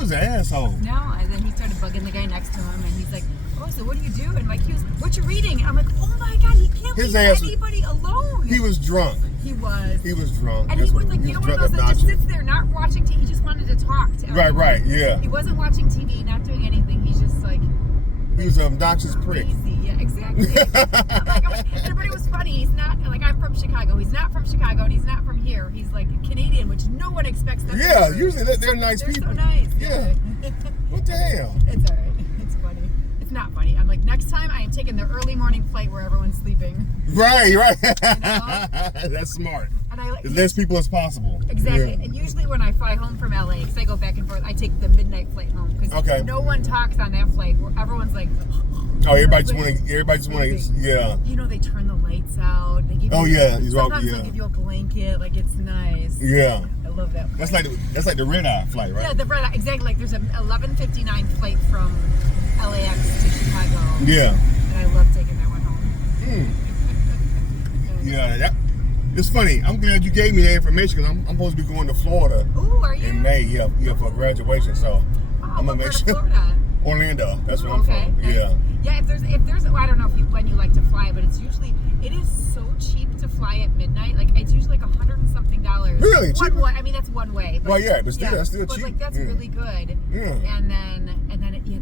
was an asshole. No, and then he started bugging the guy next to him, and he's like, "Oh, so what do you do?" And like, "What you reading?" And I'm like, "Oh my God, he can't leave anybody alone." He was drunk. He was. He was drunk. And he was like, you know, one of those that just sits there not watching TV. He just wanted to talk to everyone. Right, yeah. He wasn't watching TV, not doing anything. He's just like. He was an obnoxious prick. Yeah, exactly. And but it was funny. He's not like, I'm from Chicago. He's not from Chicago, and he's not from here. He's like Canadian, which no one expects them. Yeah, usually they're nice people. So nice. Yeah. What the hell? It's all right. It's funny. It's not funny. I'm like, next time I am taking the early morning flight where everyone's sleeping. Right. You know? That's smart. And I like as less people as possible. Exactly. Yeah. And usually when I fly home from LA, because I go back and forth, I take the midnight flight home because no one talks on that flight. Where everyone's like, oh, everybody just want to, yeah. You know, they turn the lights out. They give sometimes they give you a blanket. Like, it's nice. Yeah. I love that flight. That's like the red eye flight, right? Yeah, the red eye. Exactly. Like, there's an 11:59 flight from LAX to Chicago. Yeah. And I love taking that one home. Yeah, it's funny. I'm glad you gave me that information because I'm supposed to be going to Florida. Ooh, are you? In May, yeah, for graduation. So I'm gonna make sure. Florida? Orlando. That's where I'm from. Nice. Yeah. Yeah. If there's, I don't know when you like to fly, but it is so cheap to fly at midnight. Like, it's usually like $100 and something. Really? Cheap? I mean, that's one way. But, well, yeah, but still, that's still but cheap. Like, that's really good. Yeah. And then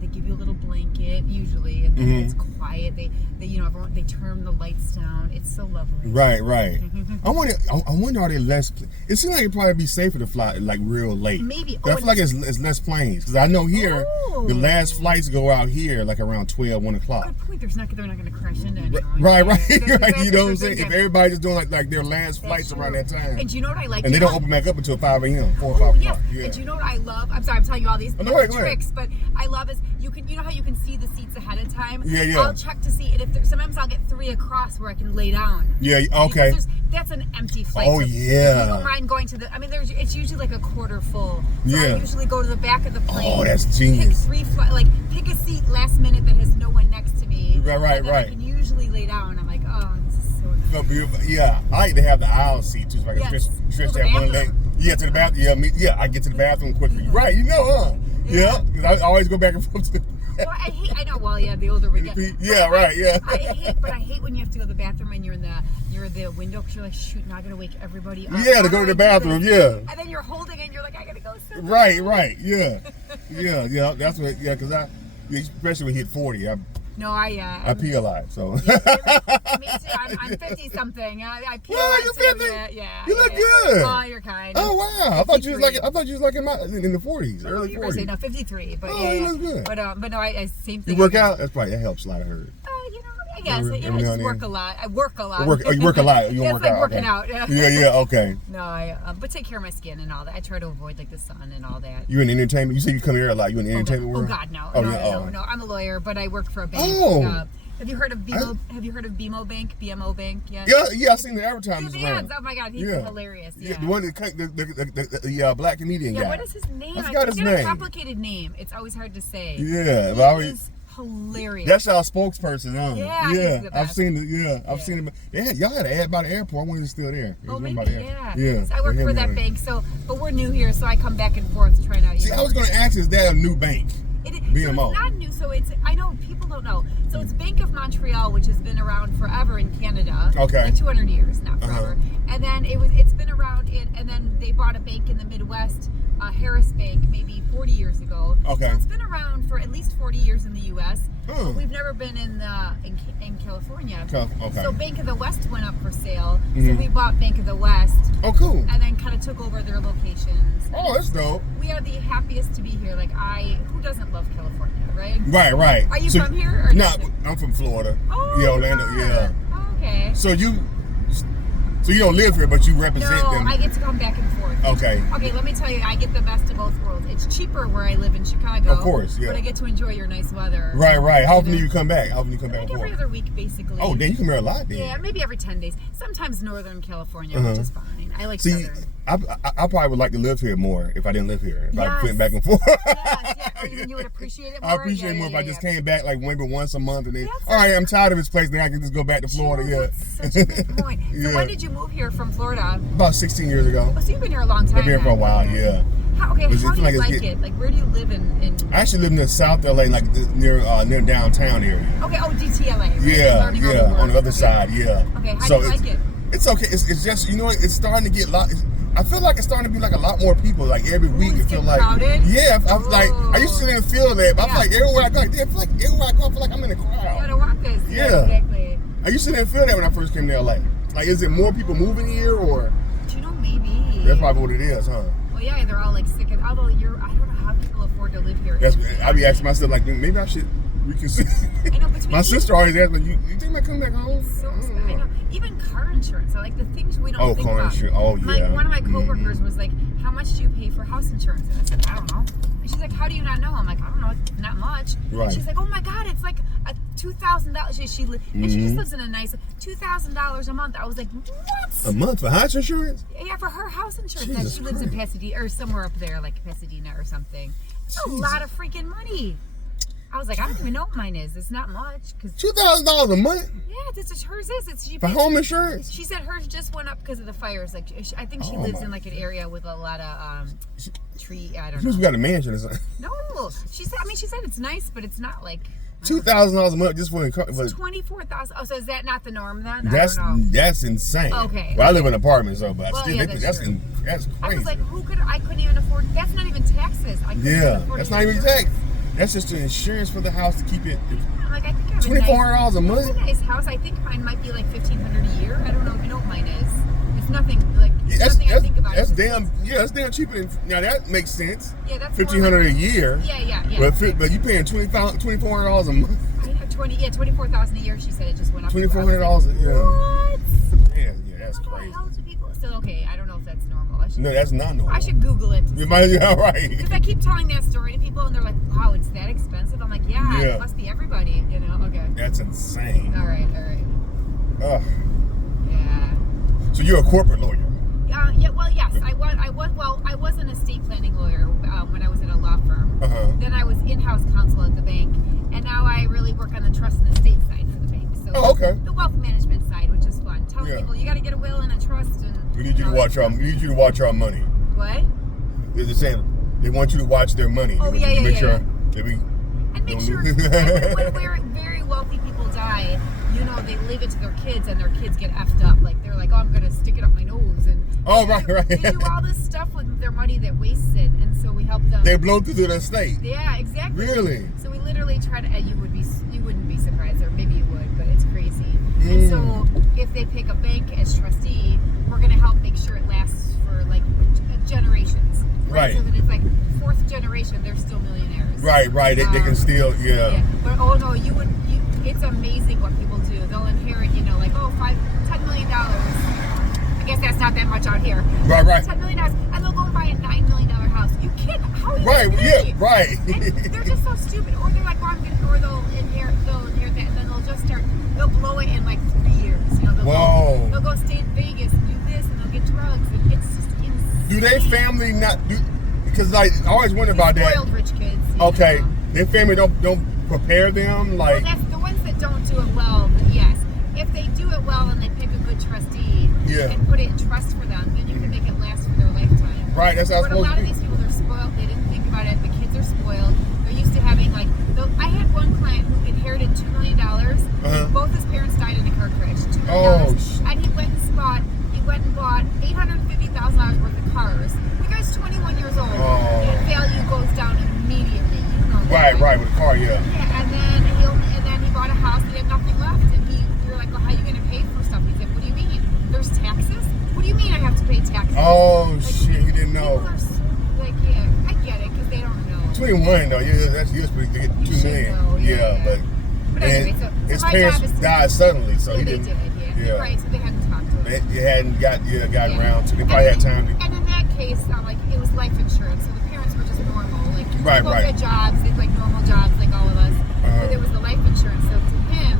they give you a little blanket usually, and then it's quiet. They everyone, they turn the lights down. It's so lovely. Right. I wonder are they less? It seems like it'd probably be safer to fly like real late. Maybe. I feel like it's less planes because I know here the last flights go out here like around 12, 1 o'clock. Good point. They're not going to crash into anyone. Right. You know what I'm saying? If everybody's just doing like their last flights around that time. And do you know what I like? And they don't open back up until 5 a.m. 4 or 5 o'clock. Yeah. And do you know what I love? I'm sorry, I'm telling you all these tricks, but I love is you know how you can see the seats ahead of time? Yeah. I'll check to see, and if sometimes I'll get 3 across where I can lay down. Yeah, okay. That's an empty flight. Oh, so yeah. If you don't mind going to it's usually like a quarter full. So yeah. I usually go to the back of the plane. Oh, that's genius. Pick a seat last minute that has no one next to me. Right. I can usually lay down. I'm like, oh, this is so nice. So beautiful. Yeah, I like to have the aisle seat too, so I can stretch that one leg. Yeah, to the bathroom. Yeah, I get to the bathroom quickly. Right, Yeah, because I always go back and forth. Well, I know. Well, yeah, the older we get. Yeah, right. Yeah. I hate when you have to go to the bathroom and you're in the window because you're like, shoot, now I gotta wake everybody up. Yeah, to go to the bathroom. Yeah. And then you're holding it and you're like, I gotta go somewhere. Right. Yeah. Yeah. That's what. Yeah, because especially when you hit 40, I pee a lot. So. Me too. I'm 50 something. I pee a lot you're too. 50? Yeah. You look good. Oh, you're kind. Oh wow! I thought you was like in the 40s, early 40s. No, 53. But you look good. But no, I same thing. You work out? That helps a lot. I heard. I guess. I just work a lot. I work a lot. You work a lot. You don't work like out. Working out. Yeah. Yeah. Okay. No, but take care of my skin and all that. I try to avoid like the sun and all that. You in entertainment? You say you come here a lot. You in the entertainment world? Oh God, no. Oh, No. I'm a lawyer, but I work for a bank. Oh. Have you heard of BMO? Have you heard of BMO Bank? BMO Bank? Yeah. Yeah. I've seen the advertisements around. Oh my God, he's hilarious. Yeah. The one the black comedian guy. Yeah. What is his name? I forgot his name. A complicated name. It's always hard to say. Yeah, He's hilarious. That's our spokesperson, huh? Yeah. I've seen it. Yeah, I've seen him. Y'all had an ad by the airport. I wonder if it's still there. Oh, maybe, yeah. So I work for that bank, but we're new here, so I come back and forth trying to. See, I was going to ask, is that a new bank? BMO. So it's not new. So I know people don't know. So it's Bank of Montreal, which has been around forever in Canada. Okay. Like 200 years, not forever. And then it's been around and then they bought a bank in the Midwest, Harris Bank, maybe 40 years ago. Okay. So it's been around for at least 40 years in the U.S. Oh. But we've never been in California. Okay. So Bank of the West went up for sale. So we bought Bank of the West. Oh, cool. And then kind of took over their locations. Oh, that's dope. We are the happiest to be here. Like who doesn't love California, right? Right. Are you from here or not? I'm from Florida. Oh, yeah, Orlando. Yeah. Oh, okay. So you don't live here, but you represent them. No, I get to come back and forth. Okay. Okay, let me tell you, I get the best of both worlds. It's cheaper where I live in Chicago. Of course, yeah. But I get to enjoy your nice weather. Right. How often do you come back? Like every other week, basically. Oh, then you come here a lot, then. Yeah, maybe every 10 days. Sometimes Northern California, which is fine. I like Southern. I probably would like to live here more if I didn't live here. If I went back and forth. Yes. Oh, you would appreciate it more? I appreciate it more if I just came back like maybe once a month and then, all right, I'm tired of this place, then I can just go back to Florida. That's such a good point. So when did you move here from Florida? About 16 years ago. Oh, so you've been here a long time. I've been here for a while, yeah. How do you like it's it? Like, where do you live in? I actually live near South LA, like near downtown area. Okay, DTLA. Right? Yeah, on the other side, yeah. Okay, how do you like it? It's okay. It's just, it's starting to get I feel like it's starting to be like a lot more people. Like every week, it feels like crowded? Yeah. I used to didn't feel that, but I feel like everywhere I go, I feel like I'm in a crowd. You gotta want this. Yeah, exactly. I used to didn't feel that when I first came to LA. Like, is it more people moving here, or? Maybe. That's probably what it is, huh? Well, yeah, they're all like sick. Although I don't know how people afford to live here. I be asking myself, like, maybe I should reconsider. I know, but my sister always asks me, you think I come back home? So I know. Even car insurance. I like the things we don't think car about. Insurance. Oh, yeah. One of my coworkers was like, how much do you pay for house insurance? And I said, I don't know. And she's like, how do you not know? I'm like, I don't know, not much. Right. And she's like, oh my God, it's like a $2,000. And she just lives in a nice $2,000 a month. I was like, what? A month for house insurance? Yeah, for her house insurance. Jesus she lives in Pasadena or somewhere up there, like Pasadena or something. It's a lot of freaking money. I was like, I don't even know what mine is. It's not much. $2,000 a month? Yeah, that's what hers is. For home insurance? She said hers just went up because of the fires. Like, I think she lives in like an area with a lot of tree. I don't know. She's got a mansion or something. No, she said it's nice, but it's not like $2,000 a month just for 24,000. Oh, so is that not the norm then? That's insane. Okay. Well, I live in apartments though, but still, yeah, that's crazy. I was like, I couldn't even afford. That's not even taxes. That's not even tax. That's just the insurance for the house to keep it. Like, I think I have $2,400 a month. It's a nice house. I think mine might be like $1,500 a year. I don't know if you know what mine is. It's nothing like. Nothing I think about. That's damn. Yeah, that's damn cheaper. Now that makes sense. Yeah, that's $1,500 a year. Yeah. But you paying $2,400 a month. I know, $24,000 a year. She said it just went up. $2,400. Yeah. What? Yeah, that's crazy. How do people? So okay, I don't know if that's normal. No, that's not normal. I should Google it. You might be all right. Because I keep telling that story to people, and they're like, "Wow, it's that expensive." I'm like, "Yeah, it must be everybody." Okay. That's insane. All right. Ugh. Yeah. So you're a corporate lawyer? Yeah. Well, yes, I was. Well, I was an estate planning lawyer when I was at a law firm. Then I was in-house counsel at the bank, and now I really work on the trust and estate side for the bank. So the wealth management side, which is fun. Telling people you got to get a will and a trust, and we need you to watch our. We need you to watch our money. What? They're saying they want you to watch their money. Oh, yeah. Make sure when very wealthy people die, they leave it to their kids, and their kids get effed up. Like, they're like, oh, I'm gonna stick it up my nose, and right. They do all this stuff with their money that wastes it, and so we help them. They blow through the estate. Yeah, exactly. Really? So we literally try to. You wouldn't be surprised, or maybe you would, but it's crazy. And so if they pick a bank as trustee, we're gonna help make sure it lasts for like generations. Right. So that it's like fourth generation, they're still millionaires. Right. They can still, But it's amazing what people do. They'll inherit, like $10 million. I guess that's not that much out here. Right. $10 million, and they'll go and buy a $9 million house. You can't. How are you? Right. And they're just so stupid. Or they're like, or they'll inherit that, and then they'll blow it in like 3 years. They'll go stay in Vegas and do this, and they'll get drugs, and it's just insane. Do they family not do? Because I always wonder about that. Spoiled rich kids. Okay, their family don't prepare them like. Well, that's the ones that don't do it well. Yes, if they do it well and they pick a good trustee and put it in trust for them, then you can make it last for their lifetime. Right, that's how it's supposed to be. But a lot of these people, they're spoiled. They didn't think about it. The kids are spoiled. They're used to having I had one client who inherited $2 million. Both his parents died in a car crash. $2 million. And he went and bought $850,000 worth of cars. The guy's 21 years old. And value goes down immediately. Right, with a car, Yeah, and then he bought a house. He had nothing left, and you're like, well, how are you going to pay for stuff? He said, what do you mean? There's taxes? What do you mean I have to pay taxes? Shit, he didn't know. People are I get it because they don't know. 21 though, that's useful to get $2 million. But anyway, so his parents died suddenly, so he didn't. Yeah. Right, so they hadn't talked to him. They hadn't gotten around to. They probably had time to. And in that case, it was life insurance, so the parents were just normal. Like, right. Had jobs, they had normal jobs like all of us. But there was the life insurance. So to him,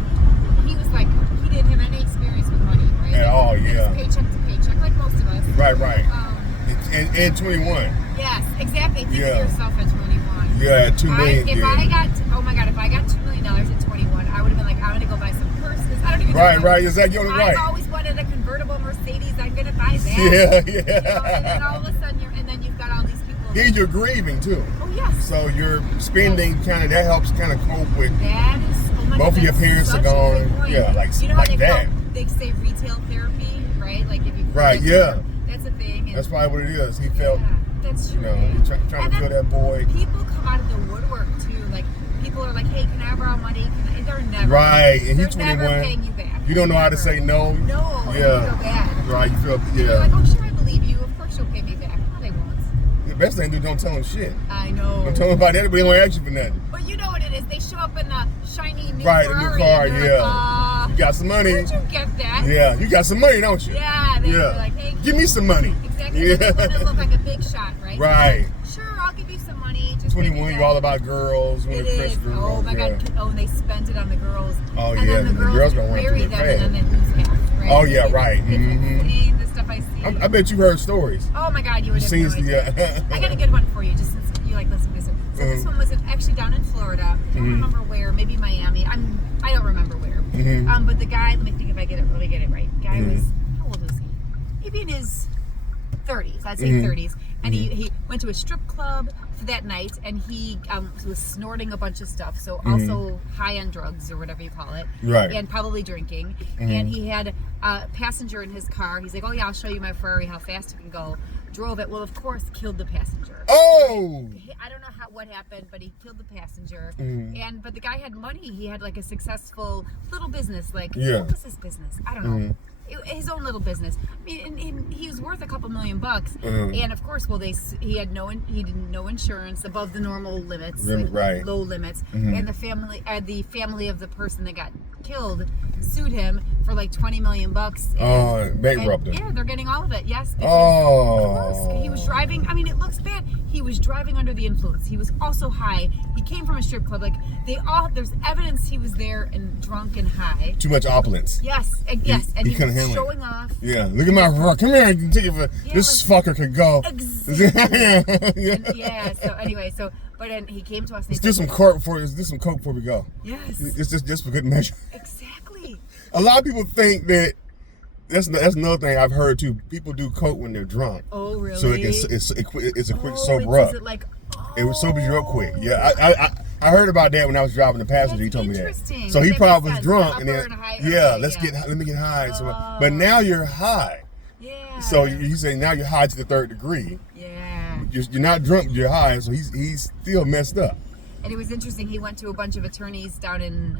he was like, he didn't have any experience with money, right? At all, yeah. Paycheck to paycheck, like most of us. Right. And 21. Yes, exactly. Think of yourself at 21. Yeah, $2 million. If I got $2 million at 21, I would have been like, I'm gonna go buy some purses. I don't even know. Right. Exactly. Right. I've always wanted a convertible Mercedes. I'm gonna buy that. Yeah. And then all of a sudden, you've got all these people. Then you're grieving too. Oh yes. So you're spending that helps kind of cope with. That is. Oh my both God, of your parents are gone. Yeah, like you know like how that. They say retail therapy, right? Like if you. Right. Yeah. That's a thing. And that's probably what it is. He felt. That's true. Trying to feel that void. People come out of the woodwork too. Like people are like, "Hey, can I borrow money?" They're never. Right, and he's 21. Never paying you back. You don't know how to say no. No. Yeah. You feel bad. Right. You feel. Yeah. You're like, "Oh, sure, I believe you. Of course, you'll pay me back." No, they won't. The best thing to do, don't tell them shit. I know. Don't tell them about that, but they won't ask you for nothing. But you know what it is. They show up in a shiny new Ferrari. Ferrari. New car. Yeah. Like, you got some money. Where'd you get that? Yeah. You got some money, don't you? Yeah. They're like, "Hey, give me some money." Exactly. Yeah. They want to look like a big shot, right? Right. Like, sure, I'll give you some money. Just 21, you're all about girls. It is. Oh my God. Oh, and they spent it on the girls. Oh and yeah. then the girls gonna want to marry them and then they lose half, right? Oh yeah, right. It's insane, the stuff I see. I bet you heard stories. Oh my God, you would have no idea. I got a good one for you, just since you like listen to this. So this one was actually down in Florida. I don't remember where. Maybe Miami. I don't remember where. But the guy. Let me think if I get it right. Guy was, how old was he? Maybe in his 30s. I'd say 30s. And he went to a strip club for that night, and he was snorting a bunch of stuff. So also high on drugs or whatever you call it. Right. And probably drinking. And he had a passenger in his car. He's like, "Oh yeah, I'll show you my Ferrari, how fast it can go." Drove it. Well, of course, killed the passenger. Oh! I don't know what happened, but he killed the passenger. But the guy had money. He had like a successful little business. Like, what was his business? I don't know. His own little business. I mean, and he was worth a couple $1 million. And of course, he did no insurance above the normal limits, like low limits. And the family of the person that got killed sued him for like $20 million. Bankrupted. Yeah, they're getting all of it. Yes. Oh. Of course, he was driving. I mean, it looks bad. He was driving under the influence. He was also high. He came from a strip club. Like there's evidence he was there and drunk and high. Too much opulence. Yes, and he was showing off. Yeah, look at my Ferrari. Come here, I can take it for this fucker could go. Exactly. So anyway, but then he came to us. And let's do some coke before we go. Yes. It's just for good measure. Exactly. A lot of people think that that's another thing I've heard too. People do coke when they're drunk. Oh really? So it's a quick sober up. It was sober you up quick. Yeah, I heard about that when I was driving the passenger. He told me that. So he probably was drunk and then let me get high. So, but now you're high. Yeah. So you say now you're high to the 3rd degree. Yeah. You're not drunk. You're high. So he's still messed up. And it was interesting. He went to a bunch of attorneys down in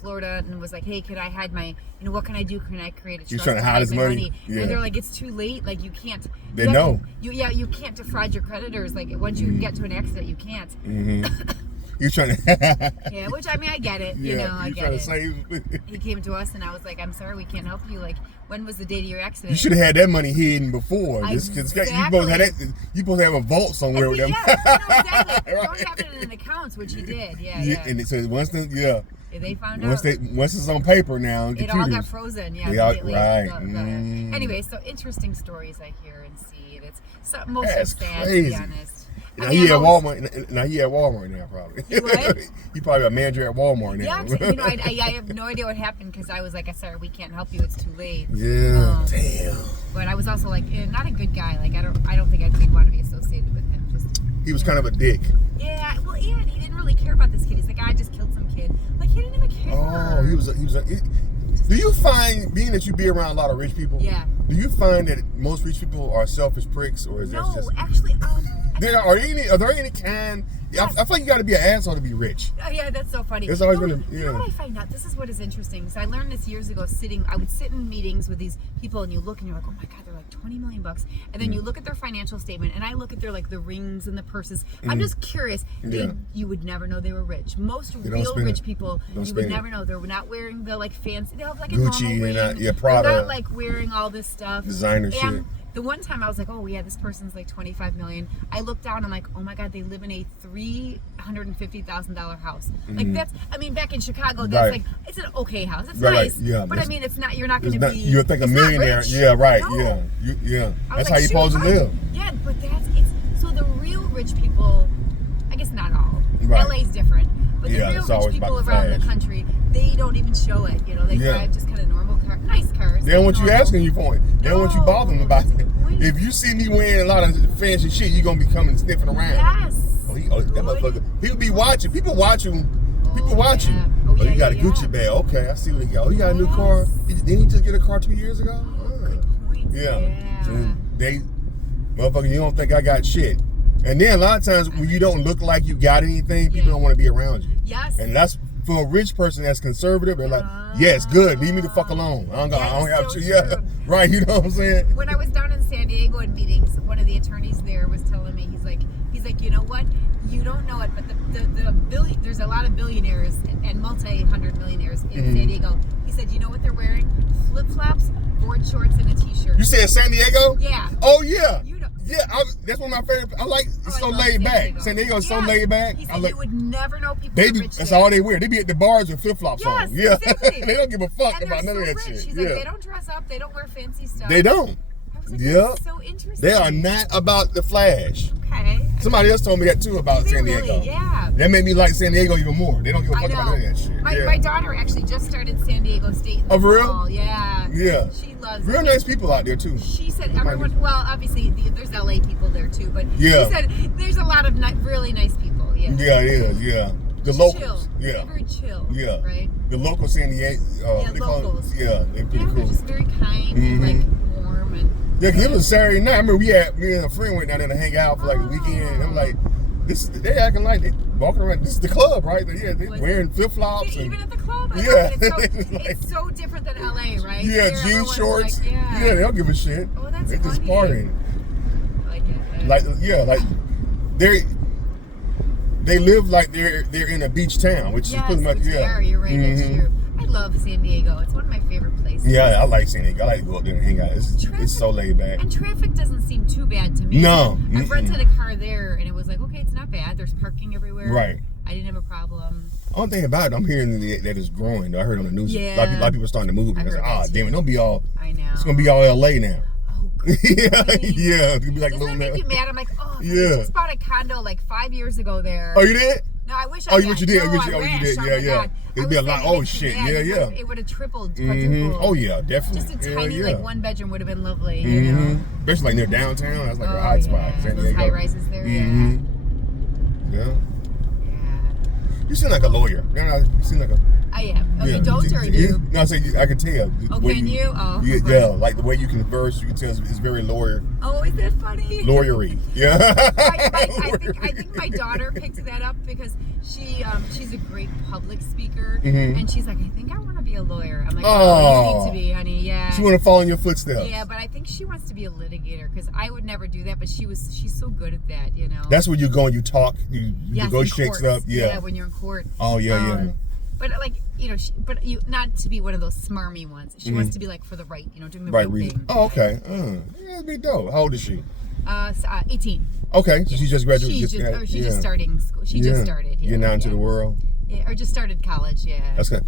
Florida and was like, "Hey, can I hide my? What can I do? Can I create a trust? He's trying to hide his money. Yeah. And they're like, "It's too late. Like you can't." They know. You can't defraud your creditors. Like once you get to an accident, you can't. You're trying to. Yeah, which I mean, I get it. I get it. He came to us and I was like, "I'm sorry, we can't help you. Like, when was the date of your accident?" You should have had that money hidden before. Exactly. You supposed to have a vault somewhere with them. Exactly. Don't have it in an account, which he did. Yeah. And it says once they found out. Once it's on paper now, it all got frozen. Yeah. Right. Anyway, so interesting stories I hear and see. And it's mostly sad, crazy. to be honest. Now he at Walmart. Now he at Walmart now, probably. What? He probably a manager at Walmart now. Yeah, I have no idea what happened because I was like, "Sorry, we can't help you. It's too late." Yeah, damn. But I was also like, not a good guy. Like I don't think I'd want to be associated with him. He was kind of a dick. Yeah, well, and he didn't really care about this kid. He's like, "I just killed some kid." Like he didn't even care. Oh, he was a. Do you find, being that you be around a lot of rich people? Yeah. Do you find that most rich people are selfish pricks, or is that just? No, actually, Are there any kind? Yes. I feel like you got to be an asshole to be rich. Oh, yeah, that's so funny. It's always been You know what I find out? This is what is interesting. So I learned this years ago. I would sit in meetings with these people, and you look, and you're like, "Oh my God, they're like $20 million," and then you look at their financial statement, and I look at their the rings and the purses. I'm just curious. You would never know they were rich. Most real rich people, you would never know. They're not wearing the fancy. They have like a Gucci, normal ring. Prada. They're not like wearing all this stuff. Designer shit. The one time I was like, "Oh yeah, this person's like $25 million." I looked down, I'm like, "Oh my God, they live in a $350,000 house." Like that's, back in Chicago, that's like, it's an okay house. It's nice, but it's not. You're not going to be. You're like a millionaire. Yeah, right. No. Yeah. That's how you're supposed to live. Yeah, but so the real rich people. I guess not all. Right. LA's different, but the real rich people around the country, they don't even show it. They drive just kind of normal nice cars. They don't want you asking you for it. They don't want you bothering them about it. If you see me wearing a lot of fancy shit, you're gonna be coming sniffing around. Yes. That motherfucker. He'll be watching. People watch you. People watch you. You got a Gucci bag. Okay, I see what he got. Oh, you got a new car? Didn't he just get a car 2 years ago? Good point. Yeah. So motherfucker, you don't think I got shit. And then a lot of times when you don't look like you got anything, people don't want to be around you. Yes. And that's for a rich person that's conservative. They're like, yes, good. Leave me the fuck alone. I don't have to. Yeah. Right. You know what I'm saying? When I was down in San Diego in meetings, one of the attorneys there was telling me, he's like, you know what? You don't know it, but there's a lot of billionaires and multi-hundred millionaires in San Diego. He said, you know what they're wearing? Flip-flops, board shorts, and a t-shirt. You said San Diego? Yeah. Oh, yeah. Yeah, that's one of my favorite. I like it's so laid back. San Diego is so laid back. He said you would never know people. That's all they wear. They be at the bars with flip flops on. Yeah, exactly. They don't give a fuck about none of that shit. She's like, they don't dress up. They don't wear fancy stuff. They don't. Like, that's so interesting. They are not about the flash. Okay. Somebody else told me that too about San Diego. Really? Yeah. That made me like San Diego even more. They don't give a fuck about none of that shit. My daughter actually just started San Diego State. Oh, for real? Yeah. Yeah. She loves real nice people out there too. She said everyone. Well, obviously there's LA people there too, but she said there's a lot of really nice people. Yeah. Yeah, it is. Yeah. The locals. Chill. Yeah. Very chill. Yeah. Right. The local San Diego. Locals. They're pretty cool. They're just very kind and like warm and. Yeah, cause it was a Saturday night. I remember me and a friend went down there to hang out for like a weekend. And I'm like, they acting like they walking around. This is the club, right? Yeah, they wearing flip flops. Even at the club. It's so different than LA, right? Yeah, jean shorts. They don't give a shit. Oh, that's They're just funny. partying. Like they live like they're in a beach town, which is pretty much You're right. That's true. I love San Diego. It's one of my favorite places. Yeah, I like San Diego. I like to go up there and hang out. It's so laid back. And traffic doesn't seem too bad to me. No. I've rented a car there, and it was like, okay, it's not bad. There's parking everywhere. Right. I didn't have a problem. Only thing about it, I'm hearing that it's growing. I heard on the news. Yeah. A lot of people are starting to move. And it's like, damn it, don't be all. I know. It's gonna be all LA now. Oh, yeah. It's gonna be like Doesn't it make you mad? I'm like, I just bought a condo like 5 years ago there. Oh, you did? No, I wish I did. What you did? No, you did. Yeah. It'd be a lot. Oh shit. Yeah. It would have tripled, quadrupled. Oh yeah, definitely. Just a tiny like one bedroom would have been lovely. You know? Especially like near downtown. That's like a hot spot. San Diego. Those high rises there. Yeah. You seem like a lawyer. You seem like a. I am. Okay, don't or you? No, I can tell. Oh, can you? Oh. Yeah, like the way you converse, you can tell it's very lawyer. Oh, is that funny? Lawyery. Yeah. I think my daughter picked that up because she's a great public speaker, and she's like, I think I want to be a lawyer. I'm like, you need to be, honey. Yeah. She want to follow in your footsteps. Yeah, but I think she wants to be a litigator because I would never do that. But she's so good at that, you know. That's where you go and you talk, you negotiate stuff. Yeah, when you're in court. Oh yeah. But like not to be one of those smarmy ones. She wants to be like for the right, doing the right reason. thing. Oh, okay. Yeah, that'd be dope. How old is she? 18. Okay, so she just graduated. She's just starting school. She just started. Getting out into the world. Yeah, or just started college. Yeah. That's gonna.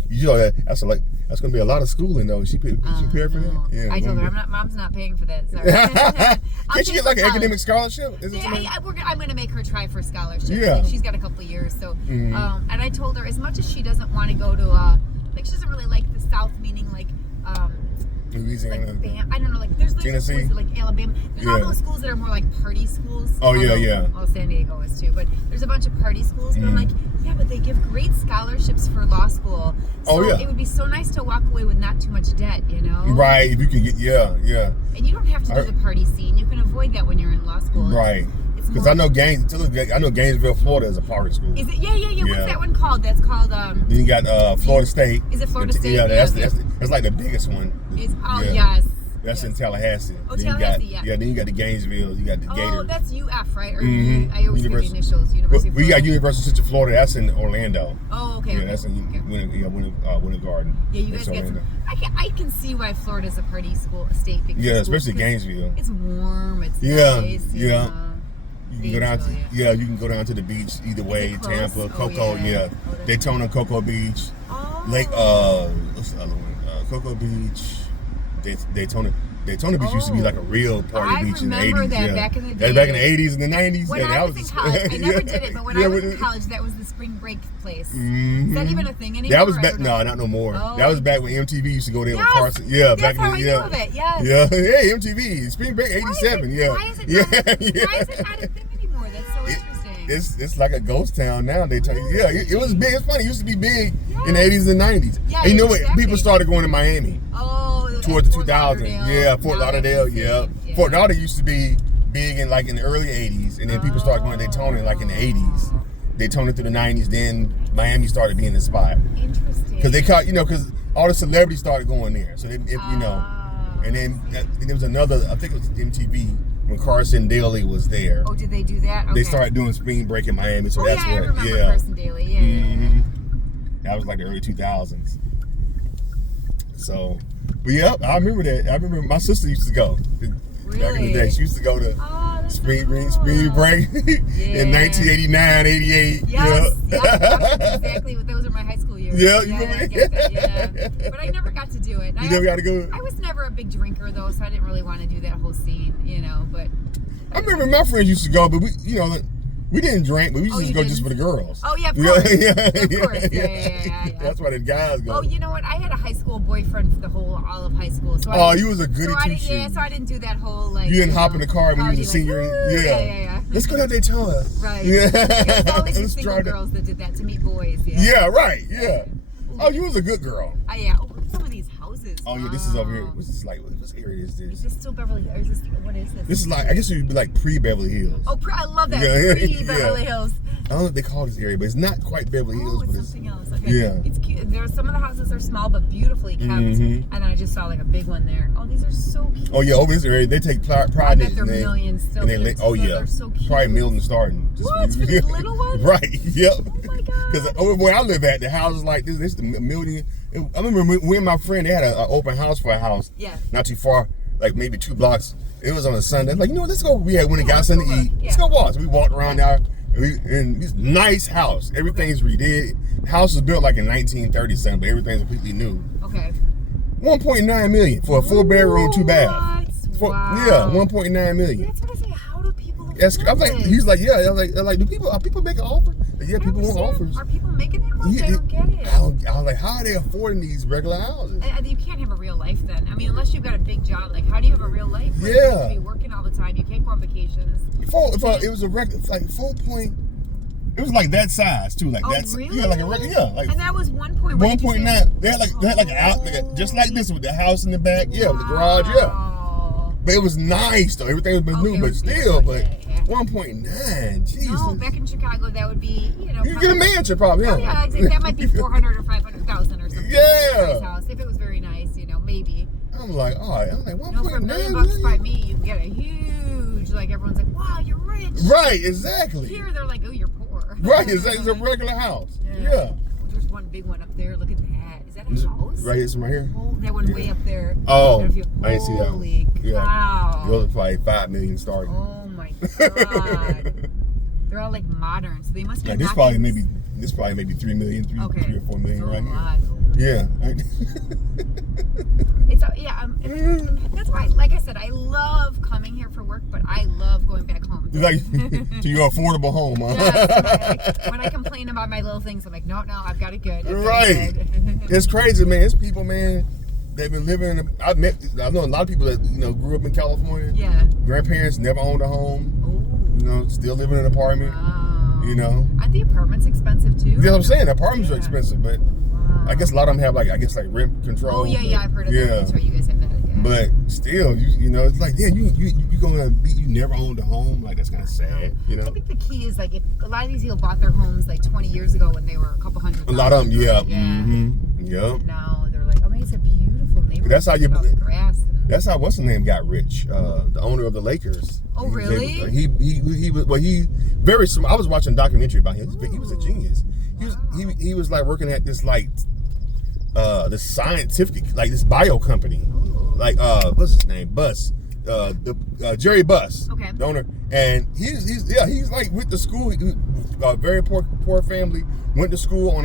That's gonna be a lot of schooling though. She paid for that. Yeah. I told her Mom's not paying for that. Sorry. Can't you get like an academic scholarship? I'm gonna make her try for scholarship. Yeah. She's got a couple of years. So, and I told her as much as she doesn't want to go to she doesn't really like the South, meaning like. Louisiana. Like I don't know, like there's Tennessee, schools like Alabama. There's all those schools that are more like party schools. Oh yeah. Well, San Diego is too, but there's a bunch of party schools. And I'm like, yeah, but they give great scholarships for law school. So it would be so nice to walk away with not too much debt, Right, if you can get And you don't have to do the party scene. You can avoid that when you're in law school. Right. Because I know Gainesville, Florida is a party school. Is it? Yeah. What's that one called? That's called. Then you got Florida State. Is it Florida State? Yeah, that's like the biggest one. Yes. That's in Tallahassee. Oh, Tallahassee, yeah. Yeah, then you got the Gainesville. You got the Gators. Oh, that's UF, right? Or I always hear the initials. University of Florida. We got University of Central Florida. That's in Orlando. Oh, okay. Yeah, that's in Winter Garden. Yeah, you guys get some. I can see why Florida's a party state. Especially Gainesville. It's warm. It's nice. Yeah. You can go down to you can go down to the beach either way. Tampa, Cocoa, Daytona, Cocoa Beach, Lake. What's the other one? Cocoa Beach, Daytona. Daytona Beach used to be like a real party beach in the 80s. I remember that back in the day. That's back in the 80s and the 90s. When I was in college, I never did it, but when I was in college, that was the spring break place. Is that even a thing anymore? That was back, no, not no more. Oh, that was back when MTV used to go there with Carson. Yeah, back in the day. That's how I knew of it, yes. Yeah, hey, MTV, spring break 87, Why is it not a thing anymore? That's so interesting. It's like a ghost town now. Yeah, it was big. It's funny. It used to be big in the 80s and 90s. Yeah, and you know what? People started going to Miami. Towards the 2000s. Yeah, Fort Lauderdale. Yeah. Fort Lauderdale used to be big in the early 80s, and then people started going to Daytona in the 80s. Daytona through the 90s, then Miami started being the spot. Interesting. Because they caught, because all the celebrities started going there. So and then there was another, I think it was MTV when Carson Daly was there. Oh, did they do that? Okay. They started doing spring break in Miami. So that's I remember Carson Daly. Yeah. That was like the early 2000s. So, but yeah, I remember that. I remember my sister used to go. Really? Back in the day, she used to go to spring break in 1989, 88. Yes, exactly. Those are my high school years. Yeah, you remember? I get that, yeah. But I never got to do it. You never got to go? I was never a big drinker though, so I didn't really want to do that whole scene, But I remember my friends used to go, but we didn't drink, but we used to go just for the girls. Oh, yeah, of course. Of course. Yeah. That's why the guys go. Oh, you know what? I had a high school boyfriend for all of high school. So you was a goody two-shoes. Yeah, so I didn't do that whole, You didn't hop in the car when you was a senior. Yeah. Let's go to Daytona. Right. Yeah. It was always the single girls that did that to meet boys. Yeah, right. Yeah. Oh, you was a good girl. Yeah. Oh, some of these houses. Oh, yeah, this is over here. What's this like? What area is this? Is this still Beverly Hills? What is this? This is I guess it would be like pre-Beverly Hills. Oh, I love that. Pre-Beverly Hills. I don't know what they call this area, but it's not quite Beverly Hills. It's something else. Okay. Yeah. It's cute. Some of the houses are small but beautifully kept. And then I just saw a big one there. Oh, these are so cute. Oh, yeah, over this area, they take pride in it. I bet they're millions still. They're so cute. Probably million starting. What? For these little ones? Right, yep. Oh, my God. Because over where I live at, the houses like this is the million. I remember when my friend, they had an open house for a house. Yeah. Not too far, like maybe 2 blocks. It was on a Sunday. Like, let's go. We had when it got something to eat. Let's go walk. So we walked around there. And this nice house. Everything's redid. The house was built like in 1930 something, but everything's completely new. Okay. 1.9 million for a 4-bedroom, 2-bath. Wow. Yeah, 1.9 million. That's what I say. How do people? I'm like, he's like, yeah. I was like, are people making offers? Yeah, people want offers. Are people making them? I don't get it. I was like, how are they affording these regular houses? You can't have a real life then. I mean, unless you've got a big job. Like, how do you have a real life? Yeah. You have to be working all the time. You can't go on vacations. It was a record, like 4 point. It was like that size too, like that's really? Yeah, like a record, yeah. Like, and that was 1.9. 1.9. They had like an out, just like this with the house in the back, with the garage, But it was nice though. Everything was new, but still, 1.9. Jesus. No, back in Chicago, that would be, You get a mansion, probably. Oh, yeah, that might be 400 or 500,000 or something. Yeah. Nice house, if it was very nice, maybe. I'm like, all right. I'm like, 1.9 for $1 million by me, you can get a huge. Everyone's like, wow, you're rich. Right, exactly. Here, they're like, oh, you're poor. Right, it's a regular house. Yeah. There's one big one up there. Look at that. Is that a house? Right, it's right here. Oh, that one way up there. Oh, I didn't see that one. Holy cow. Those are probably 5 million starting. Oh my God. They're all modern, so they must be. This probably maybe 3 million, 3 or 4 million right here. Yeah. That's why, like I said, I love coming here for work, but I love going back home. Like to your affordable home, huh? Yes, when I complain about my little things, I'm like, no, I've got it good. Right. It's crazy, man. It's people, man. They've been living. I know a lot of people that grew up in California. Yeah. Grandparents never owned a home. Ooh. Still living in an apartment. Wow. Aren't the apartments expensive too? You know what I'm saying? The apartments are expensive, but I guess a lot of them have like rent control. Oh yeah, I've heard of that. That's right, you guys have that. Yeah. But still, it's like, yeah, you never owned a home. Like that's kind of sad, I think the key is if a lot of these people bought their homes 20 years ago when they were a couple $100,000. A lot of them, yeah. Mm-hmm. Yep. Now they're like, it's a beautiful neighborhood. That's how grass. That's how what's his name got rich. The owner of the Lakers. Oh really? He was very smart. I was watching a documentary about him. He was a genius. He was working at this this scientific this bio company. Ooh. What's his name? Jerry Buss. Okay. The owner, and he's with the school. Very poor family. Went to school on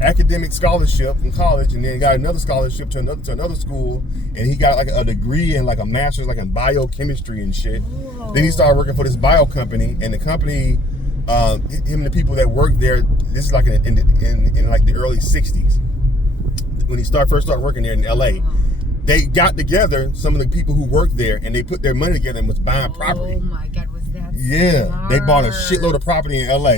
academic scholarship from college, and then got another scholarship to another school, and he got like a degree and like a master's like in biochemistry and shit. Whoa. Then he started working for this bio company, and the company, him and the people that worked there, this is like in like the early 60s when he first started working there in LA. They got together, some of the people who worked there, and they put their money together and was buying property. Oh my God, was that smart? They bought a shitload of property in LA,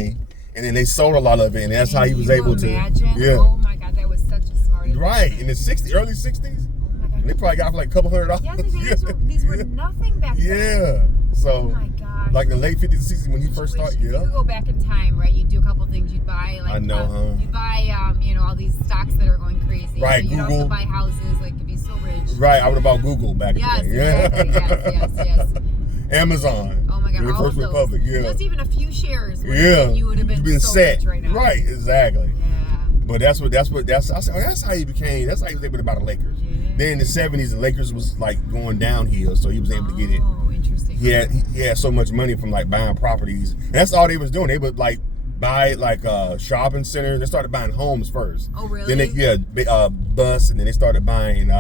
and then they sold a lot of it, and that's how he was able to. Yeah. Oh my God, that was such a smart investment. Right, in the early 60s. Oh my God. And they probably got for like a couple $100. Yeah, these were nothing back then. Yeah. So, oh my gosh. Like the late 50s and 60s when he first started. You could go back in time, right? You'd do a couple things. You'd buy like you'd buy all these stocks that are going crazy. Right, you'd Google. Also buy houses, like you'd be so rich. Right, I would have bought Google back then. Exactly. Yes. Amazon. Oh my God, the First Republic. Yeah. Just even a few shares. You would have been so set rich right now. Right, exactly. Yeah. But that's I said, that's how he became. That's how he was able to buy the Lakers. Yeah. Then in the 70s, the Lakers was like going downhill, so he was able to get it. Oh, interesting. He had so much money from like buying properties, and that's all they was doing. They would like buy like shopping centers. They started buying homes first. Oh, really? Then they bus, and then they started buying.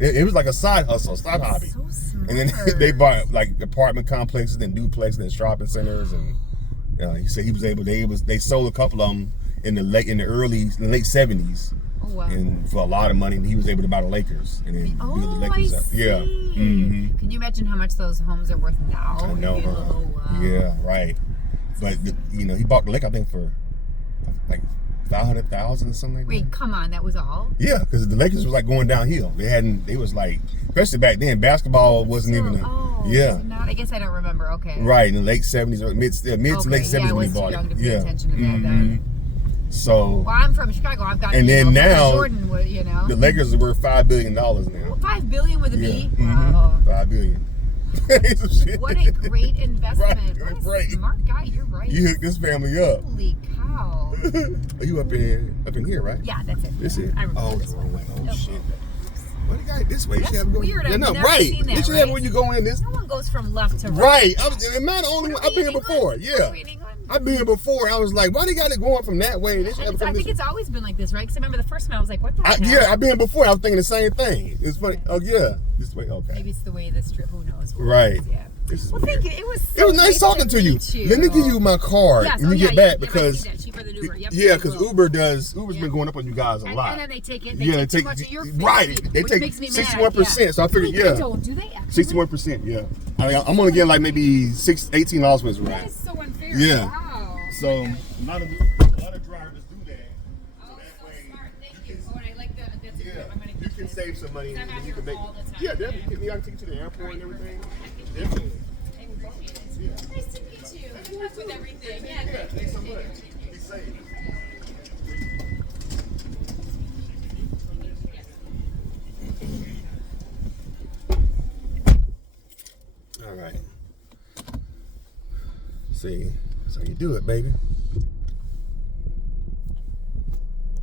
It was like a side hustle, side hobby. So smart. And then they bought like apartment complexes, and duplexes, and shopping centers, and he said he was able. They sold a couple of them in the late 70s. Oh, wow. And for a lot of money, and he was able to buy the Lakers and then build the Lakers up. Yeah. Mm-hmm. Can you imagine how much those homes are worth now? I know. Wow. Yeah, right. But he bought the Lakers, I think, for like $500,000 or something like that. Wait, come on, that was all? Yeah, because the Lakers was like going downhill. They was like, especially back then, basketball wasn't even I guess I don't remember. Okay. Right, in the late 70s or mid to late 70s when he bought it. I was too young to pay attention to that then. So. Well, I'm from Chicago. I've got. And then now, Jordan, the Lakers are worth $5 billion now. $5 billion with a B. Mm-hmm. Wow. $5 billion. What a great investment! Right, what a smart guy. You're right. You hooked this family up. Holy cow! Are you up in here, right? Yeah, that's it. This it. I remember this the wrong way. Oh nope. Shit. What do you got this way? That's weird. I've never seen that. You should have when you go in this. No one goes from left to right. Am I the only one? I've been here before. Yeah. I've been here before. I was like, why they got it going from that way? I think it's always been like this, right? Because I remember the first time I was like, what the hell? Yeah, I've been here before. I was thinking the same thing. It's funny. Oh, yeah. This way. Okay. Maybe it's the way this trip. Who knows? Right. Yeah. Well, thank you. It was nice talking to you. Let me give you my card when you get back because because Uber's been going up on you guys a lot. And then they take it. They take too much of your fee, right. They take 61%. So I figured, They don't, do they? 61%. Yeah. I'm only getting like maybe $18 for this ride. That is so unfair. Yeah. Wow. So a lot of drivers do that. Oh, so smart. Thank you. Oh, and I like that. That's yeah. I'm gonna you can save some money. I'm out you can here make. all the time. Yeah, definitely. I can take you to the airport and everything. Definitely. I appreciate it. Yeah. Nice to meet you. Good luck with everything. Yeah. Thanks so much. Be safe. All right. See, that's how you do it, baby.